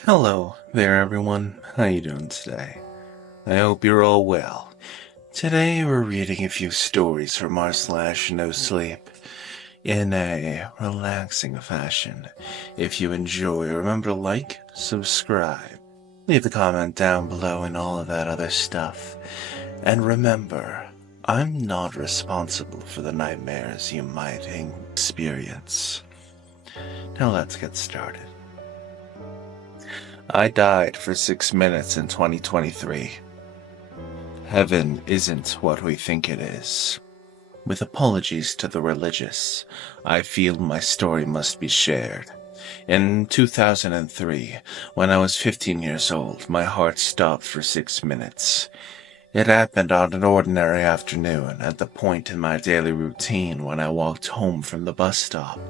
Hello there, everyone. How you doing today? I hope you're all well. Today we're reading a few stories from r slash no sleep in a relaxing fashion. If you enjoy, remember to like, subscribe, leave a comment down below and all of that other stuff. And remember, I'm not responsible for the nightmares you might experience. Now let's get started. I died for 6 minutes in 2023. Heaven isn't what we think it is. With apologies to the religious, I feel my story must be shared. In 2003, when I was 15 years old, my heart stopped for 6 minutes. It happened on an ordinary afternoon, at the point in my daily routine when I walked home from the bus stop.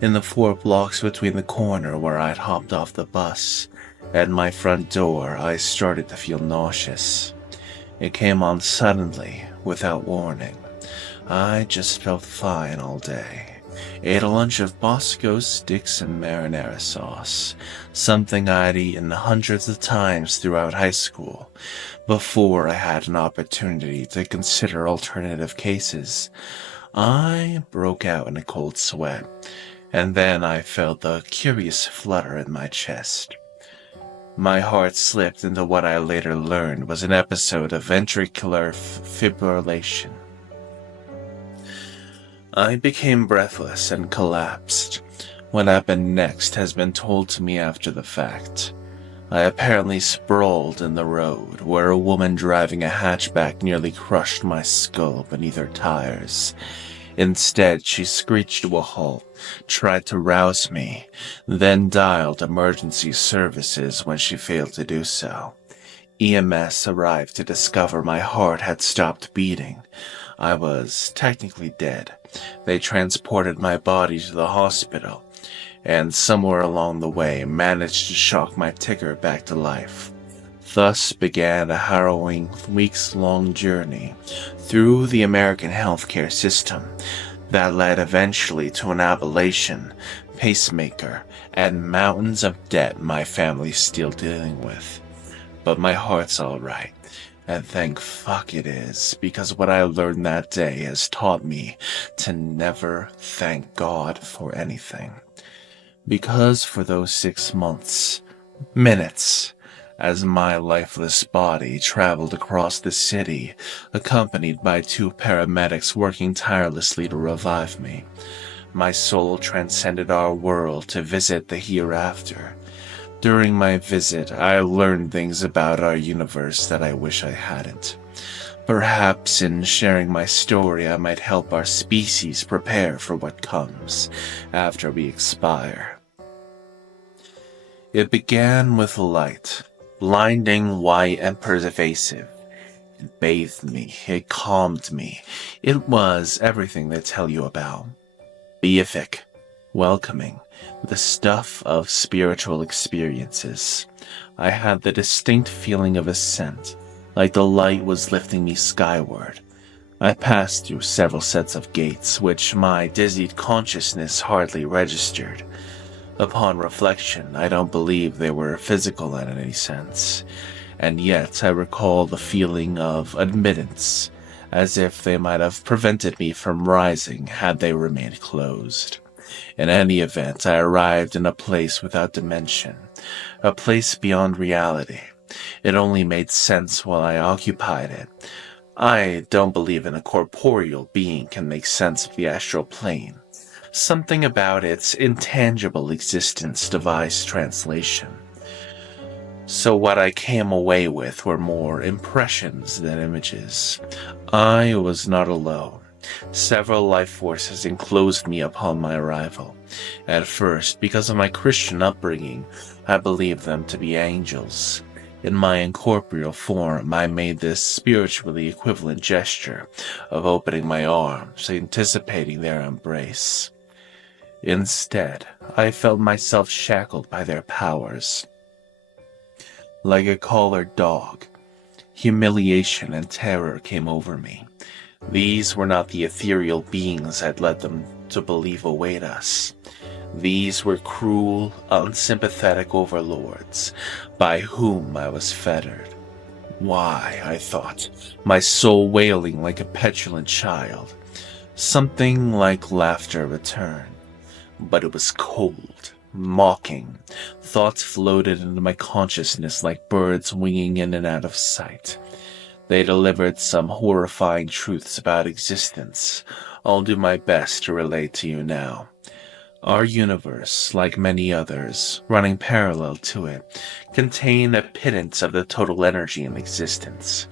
In the 4 blocks between the corner where I'd hopped off the bus and my front door, I started to feel nauseous. It came on suddenly, without warning. I just felt fine all day. Ate a lunch of Bosco sticks and marinara sauce, something I'd eaten hundreds of times throughout high school, before I had an opportunity to consider alternative cases. I broke out in a cold sweat, and then I felt a curious flutter in my chest. My heart slipped into what I later learned was an episode of ventricular fibrillation. I became breathless and collapsed. What happened next has been told to me after the fact. I apparently sprawled in the road, where a woman driving a hatchback nearly crushed my skull beneath her tires. Instead, she screeched to a halt, tried to rouse me, then dialed emergency services when she failed to do so. EMS arrived to discover my heart had stopped beating. I was technically dead. They transported my body to the hospital, and somewhere along the way managed to shock my ticker back to life. Thus began a harrowing weeks-long journey through the American healthcare system that led eventually to an ablation, pacemaker, and mountains of debt my family's still dealing with. But my heart's alright, and thank fuck it is, because what I learned that day has taught me to never thank God for anything. Because for those 6 minutes, as my lifeless body traveled across the city, accompanied by 2 paramedics working tirelessly to revive me, my soul transcended our world to visit the hereafter. During my visit, I learned things about our universe that I wish I hadn't. Perhaps in sharing my story, I might help our species prepare for what comes after we expire. It began with light. Blinding, white, and pervasive. It bathed me. It calmed me. It was everything they tell you about. Beatific, welcoming, the stuff of spiritual experiences. I had the distinct feeling of ascent, like the light was lifting me skyward. I passed through several sets of gates, which my dizzied consciousness hardly registered. Upon reflection, I don't believe they were physical in any sense, and yet I recall the feeling of admittance, as if they might have prevented me from rising had they remained closed. In any event, I arrived in a place without dimension, a place beyond reality. It only made sense while I occupied it. I don't believe in a corporeal being can make sense of the astral plane. Something about its intangible existence defies translation. So what I came away with were more impressions than images. I was not alone. Several life forces enclosed me upon my arrival. At first, because of my Christian upbringing, I believed them to be angels. In my incorporeal form, I made this spiritually equivalent gesture of opening my arms, anticipating their embrace. Instead, I felt myself shackled by their powers. Like a collared dog, humiliation and terror came over me. These were not the ethereal beings I'd led them to believe await us. These were cruel, unsympathetic overlords by whom I was fettered. Why, I thought, my soul wailing like a petulant child. Something like laughter returned, but it was cold, mocking. Thoughts floated into my consciousness like birds winging in and out of sight. They delivered some horrifying truths about existence. I'll do my best to relate to you now. Our universe, like many others, running parallel to it, contain a pittance of the total energy in existence.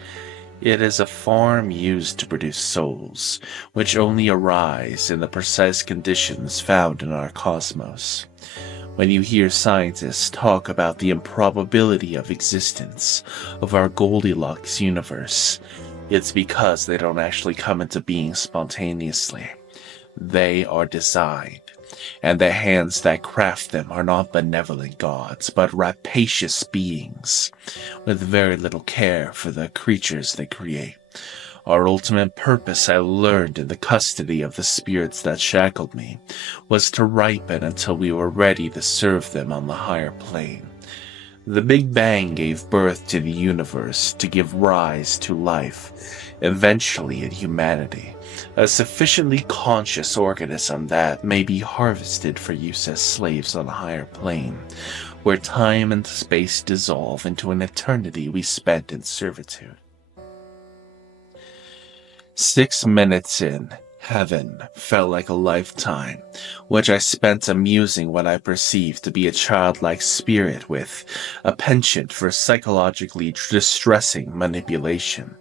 It is a farm used to produce souls, which only arise in the precise conditions found in our cosmos. When you hear scientists talk about the improbability of existence of our Goldilocks universe, it's because they don't actually come into being spontaneously. They are designed, and the hands that craft them are not benevolent gods, but rapacious beings, with very little care for the creatures they create. Our ultimate purpose, I learned in the custody of the spirits that shackled me, was to ripen until we were ready to serve them on the higher plane. The Big Bang gave birth to the universe to give rise to life, eventually in humanity, a sufficiently conscious organism that may be harvested for use as slaves on a higher plane, where time and space dissolve into an eternity we spent in servitude. 6 minutes in, heaven felt like a lifetime, which I spent amusing what I perceived to be a childlike spirit with a penchant for psychologically distressing manipulation.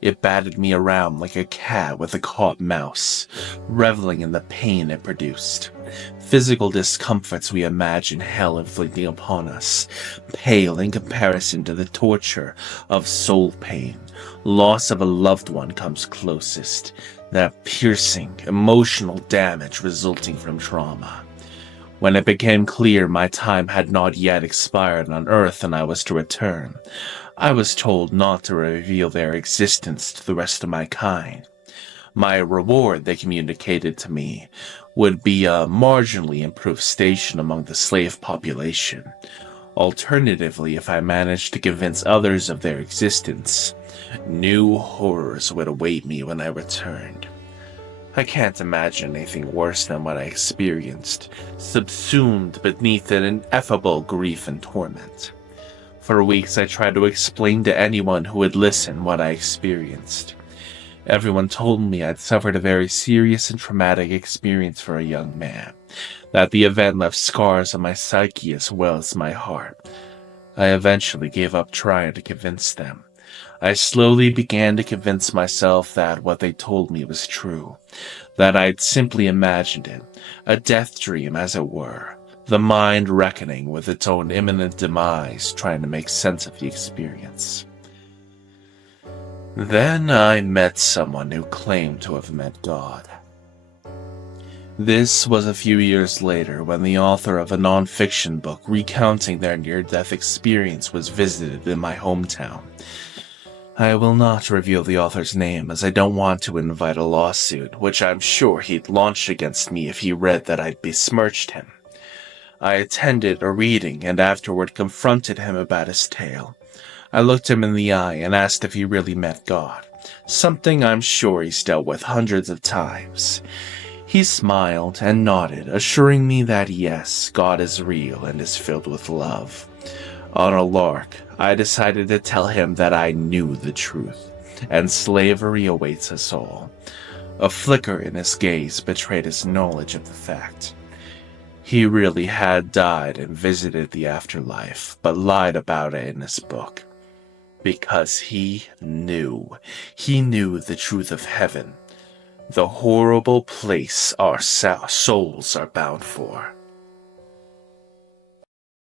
It batted me around like a cat with a caught mouse, reveling in the pain it produced. Physical discomforts we imagine hell inflicting upon us, pale in comparison to the torture of soul pain. Loss of a loved one comes closest, that piercing, emotional damage resulting from trauma. When it became clear my time had not yet expired on Earth and I was to return, I was told not to reveal their existence to the rest of my kind. My reward, they communicated to me, would be a marginally improved station among the slave population. Alternatively, if I managed to convince others of their existence, new horrors would await me when I returned. I can't imagine anything worse than what I experienced, subsumed beneath an ineffable grief and torment. For weeks I tried to explain to anyone who would listen what I experienced. Everyone told me I'd suffered a very serious and traumatic experience for a young man, that the event left scars on my psyche as well as my heart. I eventually gave up trying to convince them. I slowly began to convince myself that what they told me was true, that I'd simply imagined it, a death dream as it were, the mind reckoning with its own imminent demise, trying to make sense of the experience. Then I met someone who claimed to have met God. This was a few years later when the author of a non-fiction book recounting their near-death experience was visited in my hometown. I will not reveal the author's name as I don't want to invite a lawsuit, which I'm sure he'd launch against me if he read that I'd besmirched him. I attended a reading and afterward confronted him about his tale. I looked him in the eye and asked if he really met God, something I'm sure he's dealt with hundreds of times. He smiled and nodded, assuring me that yes, God is real and is filled with love. On a lark, I decided to tell him that I knew the truth, and slavery awaits us all. A flicker in his gaze betrayed his knowledge of the fact. He really had died and visited the afterlife, but lied about it in his book. Because he knew the truth of heaven, the horrible place our souls are bound for.